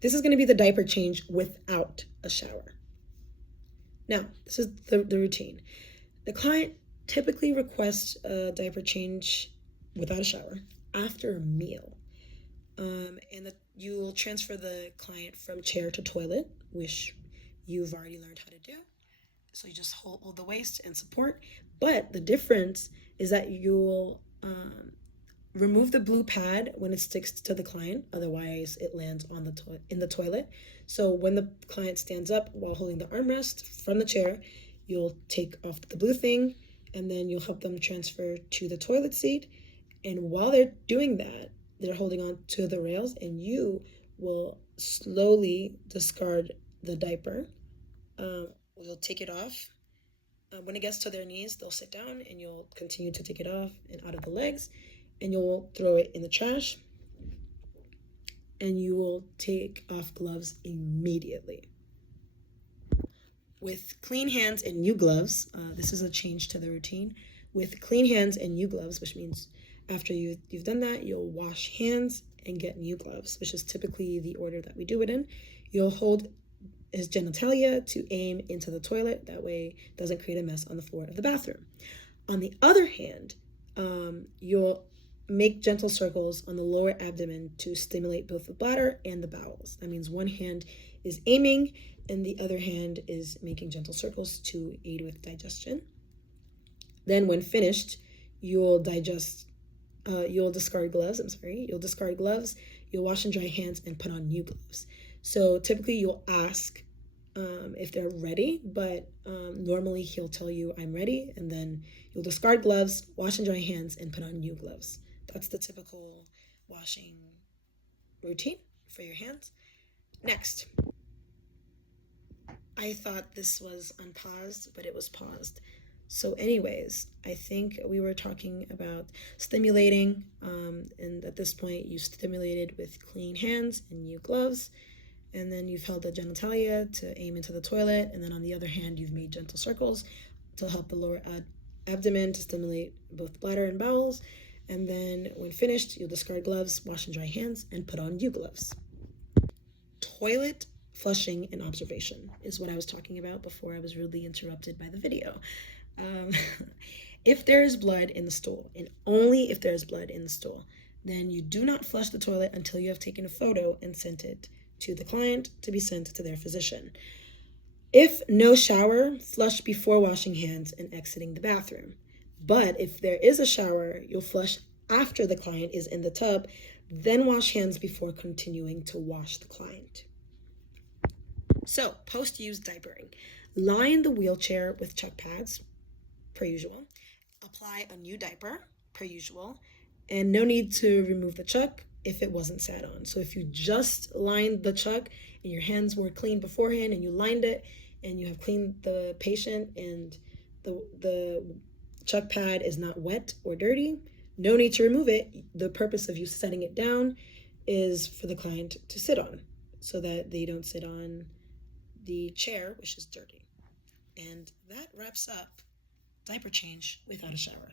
This is going to be the diaper change without a shower. Now, this is the routine. The client typically requests a diaper change without a shower after a meal. You will transfer the client from chair to toilet, which you've already learned how to do. So you just hold the waist and support. But the difference is that you'll remove the blue pad when it sticks to the client. Otherwise, it lands on in the toilet. So when the client stands up while holding the armrest from the chair, you'll take off the blue thing, and then you'll help them transfer to the toilet seat. And while they're doing that, they're holding on to the rails, and you will slowly discard the diaper. You'll take it off. When it gets to their knees, they'll sit down, and you'll continue to take it off and out of the legs, and you'll throw it in the trash, and you will take off gloves immediately. With clean hands and new gloves, this is a change to the routine. With clean hands and new gloves, which means after you've done that, you'll wash hands and get new gloves, which is typically the order that we do it in. You'll hold his genitalia to aim into the toilet. That way it doesn't create a mess on the floor of the bathroom. On the other hand, you'll make gentle circles on the lower abdomen to stimulate both the bladder and the bowels. That means one hand is aiming and the other hand is making gentle circles to aid with digestion. Then when finished, you'll discard gloves. You'll discard gloves, you'll wash and dry hands and put on new gloves. So typically you'll ask if they're ready, but normally he'll tell you, I'm ready, and then you'll discard gloves, wash and dry hands, and put on new gloves. That's the typical washing routine for your hands. Next, I thought this was unpaused, but it was paused. So anyways, I think we were talking about stimulating, and at this point you stimulated with clean hands and new gloves, and then you've held the genitalia to aim into the toilet, and then on the other hand you've made gentle circles to help the lower abdomen to stimulate both bladder and bowels, and then when finished you'll discard gloves, wash and dry hands, and put on new gloves. Toilet flushing and observation is what I was talking about before I was rudely interrupted by the video. If there is blood in the stool, and only if there is blood in the stool, then you do not flush the toilet until you have taken a photo and sent it to the client to be sent to their physician. If no shower, flush before washing hands and exiting the bathroom. But if there is a shower, you'll flush after the client is in the tub, then wash hands before continuing to wash the client. So, post-use diapering. Line the wheelchair with chuck pads, per usual. Apply a new diaper, per usual. And no need to remove the chuck if it wasn't sat on. So if you just lined the chuck and your hands were clean beforehand and you lined it and you have cleaned the patient and the chuck pad is not wet or dirty, no need to remove it. The purpose of you setting it down is for the client to sit on so that they don't sit on the chair, which is dirty. And that wraps up diaper change without a shower.